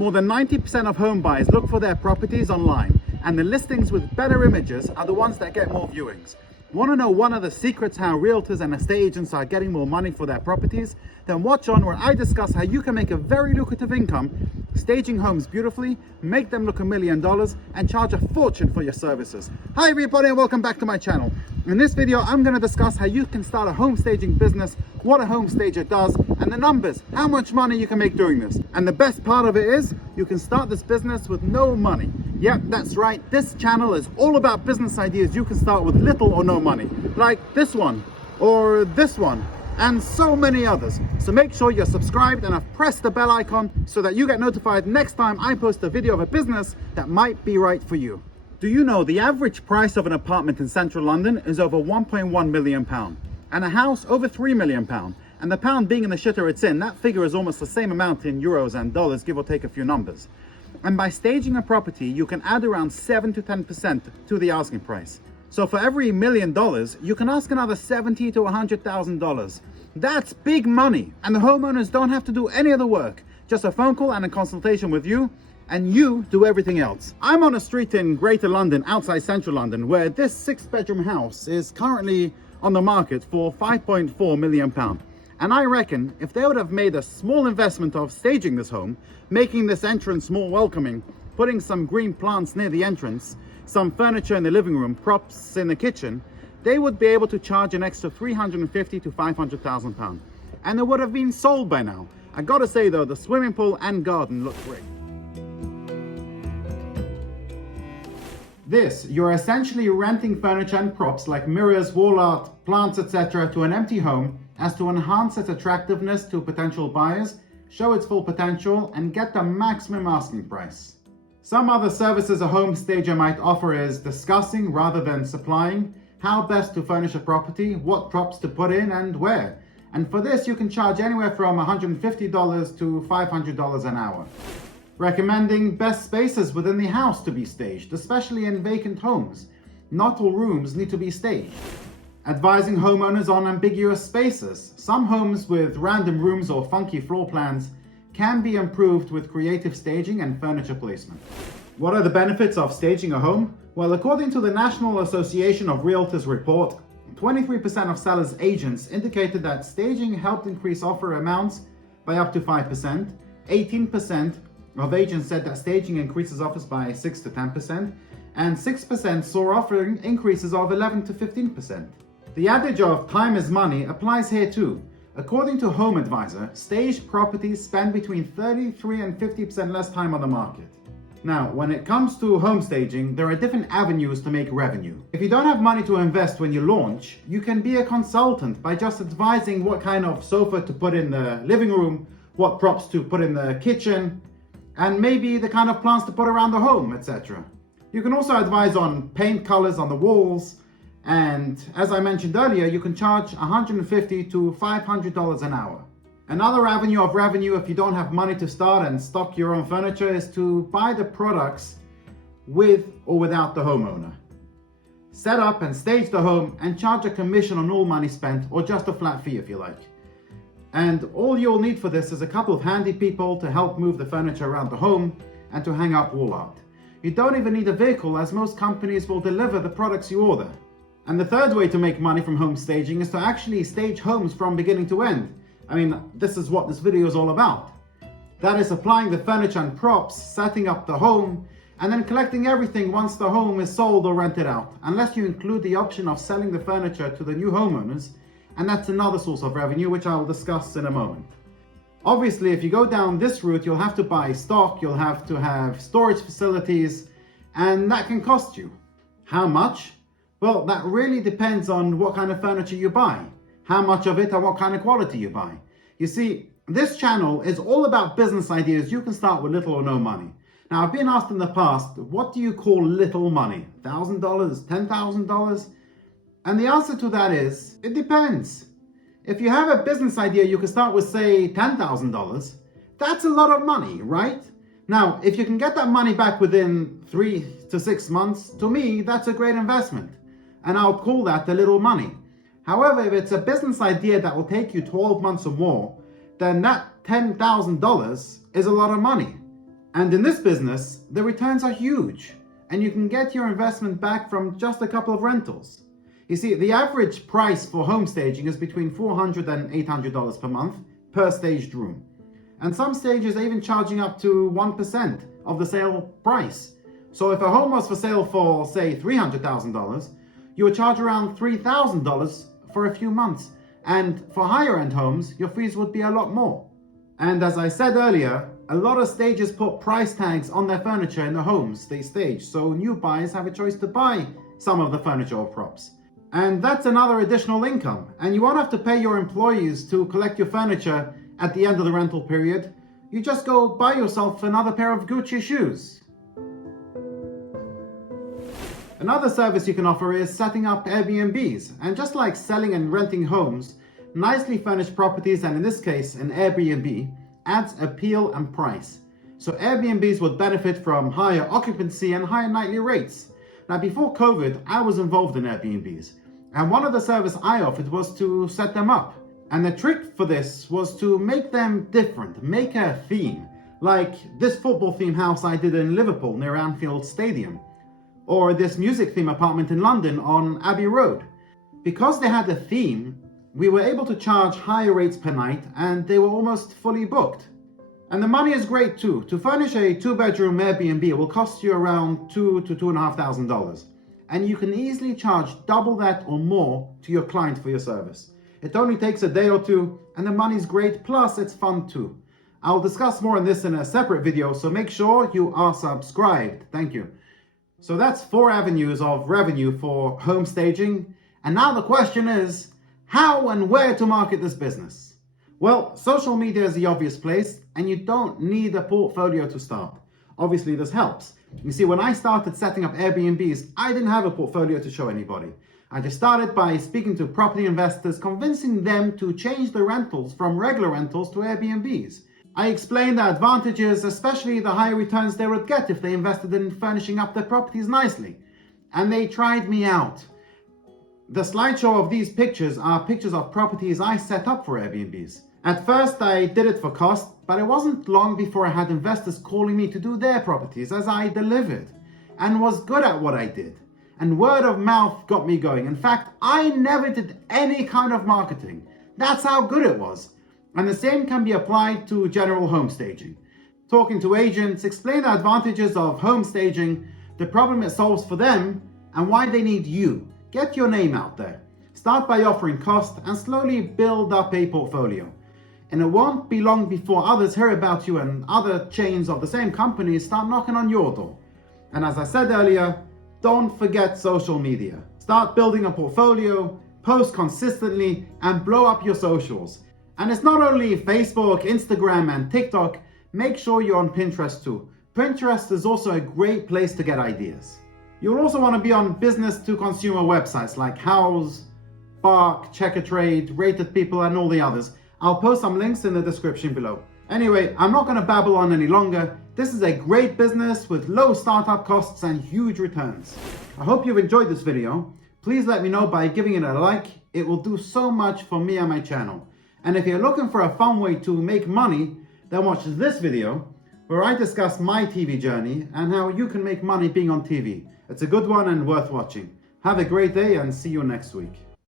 More than 90% of home buyers look for their properties online, and the listings with better images are the ones that get more viewings. Want to know one of the secrets how realtors and estate agents are getting more money for their properties? Then watch on where I discuss how you can make a very lucrative income staging homes beautifully, make them look $1 million, and charge a fortune for your services. Hi everybody and welcome back to my channel. In this video, I'm going to discuss how you can start a home staging business, what a home stager does, and the numbers, how much money you can make doing this. And the best part of it is, you can start this business with no money. Yep, that's right, this channel is all about business ideas you can start with little or no money. Like this one, or this one, and so many others. So make sure you're subscribed and have pressed the bell icon so that you get notified next time I post a video of a business that might be right for you. Do you know the average price of an apartment in central London is over £1.1 million, and a house over £3 million? And the pound being in the shitter it's in, that figure is almost the same amount in euros and dollars, give or take a few numbers. And by staging a property, you can add around 7 to 10% to the asking price. So for every $1 million, you can ask another $70,000 to $100,000. That's big money, and the homeowners don't have to do any of the work. Just a phone call and a consultation with you, and you do everything else. I'm on a street in Greater London, outside central London, where this 6-bedroom house is currently on the market for £5.4 million. And I reckon if they would have made a small investment of staging this home, making this entrance more welcoming, putting some green plants near the entrance, some furniture in the living room, props in the kitchen, they would be able to charge an extra £350,000 to £500,000. And it would have been sold by now. I gotta say though, the swimming pool and garden look great. You're essentially renting furniture and props like mirrors, wall art, plants, etc. to an empty home as to enhance its attractiveness to potential buyers, show its full potential, and get the maximum asking price. Some other services a home stager might offer is discussing rather than supplying how best to furnish a property, what props to put in and where. And for this you can charge anywhere from $150 to $500 an hour. Recommending best spaces within the house to be staged, especially in vacant homes. Not all rooms need to be staged. Advising homeowners on ambiguous spaces. Some homes with random rooms or funky floor plans can be improved with creative staging and furniture placement. What are the benefits of staging a home? Well, according to the National Association of Realtors report, 23% of sellers' agents indicated that staging helped increase offer amounts by up to 5%. 18% of agents said that staging increases offers by 6 to 10%, and 6% saw offering increases of 11 to 15%. The adage of time is money applies here too. According to Home Advisor, staged properties spend between 33 and 50% less time on the market. Now, when it comes to home staging, there are different avenues to make revenue. If you don't have money to invest when you launch, you can be a consultant by just advising what kind of sofa to put in the living room, what props to put in the kitchen, and maybe the kind of plants to put around the home, etc. You can also advise on paint colors on the walls, and as I mentioned earlier, you can charge $150 to $500 an hour. Another avenue of revenue if you don't have money to start and stock your own furniture is to buy the products with or without the homeowner. Set up and stage the home and charge a commission on all money spent, or just a flat fee if you like. And all you'll need for this is a couple of handy people to help move the furniture around the home and to hang up wall art. You don't even need a vehicle, as most companies will deliver the products you order. And the third way to make money from home staging is to actually stage homes from beginning to end. I mean, this is what this video is all about. That is applying the furniture and props, setting up the home, and then collecting everything once the home is sold or rented out, unless you include the option of selling the furniture to the new homeowners, and that's another source of revenue, which I will discuss in a moment. Obviously, if you go down this route, you'll have to buy stock, you'll have to have storage facilities, and that can cost you. How much? Well, that really depends on what kind of furniture you buy, how much of it and what kind of quality you buy. You see, this channel is all about business ideas you can start with little or no money. Now, I've been asked in the past, what do you call little money? $1,000? $10,000? And the answer to that is, it depends. If you have a business idea, you can start with, say, $10,000. That's a lot of money, right? Now, if you can get that money back within 3 to 6 months, to me, that's a great investment. And I'll call that the little money. However, if it's a business idea that will take you 12 months or more, then that $10,000 is a lot of money. And in this business, the returns are huge, and you can get your investment back from just a couple of rentals. You see, the average price for home staging is between $400 and $800 per month per staged room. And some stages are even charging up to 1% of the sale price. So if a home was for sale for, say, $300,000, you would charge around $3,000 for a few months. And for higher end homes, your fees would be a lot more. And as I said earlier, a lot of stages put price tags on their furniture in the homes they stage, so new buyers have a choice to buy some of the furniture or props. And that's another additional income. And you won't have to pay your employees to collect your furniture at the end of the rental period. You just go buy yourself another pair of Gucci shoes. Another service you can offer is setting up Airbnbs. And just like selling and renting homes, nicely furnished properties, and in this case an Airbnb, adds appeal and price. So Airbnbs would benefit from higher occupancy and higher nightly rates. Now before COVID, I was involved in Airbnbs, and one of the services I offered was to set them up. And the trick for this was to make them different, make a theme, like this football theme house I did in Liverpool near Anfield Stadium, or this music theme apartment in London on Abbey Road. Because they had a theme, we were able to charge higher rates per night, and they were almost fully booked. And the money is great too. To furnish a 2-bedroom Airbnb will cost you around $2,000 to $2,500. And you can easily charge double that or more to your client for your service. It only takes a day or two, and the money's great, plus it's fun too. I'll discuss more on this in a separate video, so make sure you are subscribed. Thank you. So that's 4 avenues of revenue for home staging. And now the question is, how and where to market this business? Well, social media is the obvious place, and you don't need a portfolio to start. Obviously, this helps. You see, when I started setting up Airbnbs, I didn't have a portfolio to show anybody. I just started by speaking to property investors, convincing them to change the rentals from regular rentals to Airbnbs. I explained the advantages, especially the higher returns they would get if they invested in furnishing up their properties nicely. And they tried me out. The slideshow of these pictures are pictures of properties I set up for Airbnbs. At first I did it for cost, but it wasn't long before I had investors calling me to do their properties as I delivered, and was good at what I did. And word of mouth got me going. In fact, I never did any kind of marketing. That's how good it was. And the same can be applied to general home staging. Talking to agents, explain the advantages of home staging, the problem it solves for them, and why they need you. Get your name out there. Start by offering cost and slowly build up a portfolio. And it won't be long before others hear about you and other chains of the same companies start knocking on your door. And as I said earlier, don't forget social media. Start building a portfolio, post consistently, and blow up your socials. And it's not only Facebook, Instagram, and TikTok. Make sure you're on Pinterest too. Pinterest is also a great place to get ideas. You'll also want to be on business-to-consumer websites like Houzz, Bark, Checkatrade, Rated People, and all the others. I'll post some links in the description below. Anyway, I'm not going to babble on any longer. This is a great business with low startup costs and huge returns. I hope you've enjoyed this video. Please let me know by giving it a like. It will do so much for me and my channel. And if you're looking for a fun way to make money, then watch this video where I discuss my TV journey and how you can make money being on TV. It's a good one and worth watching. Have a great day and see you next week.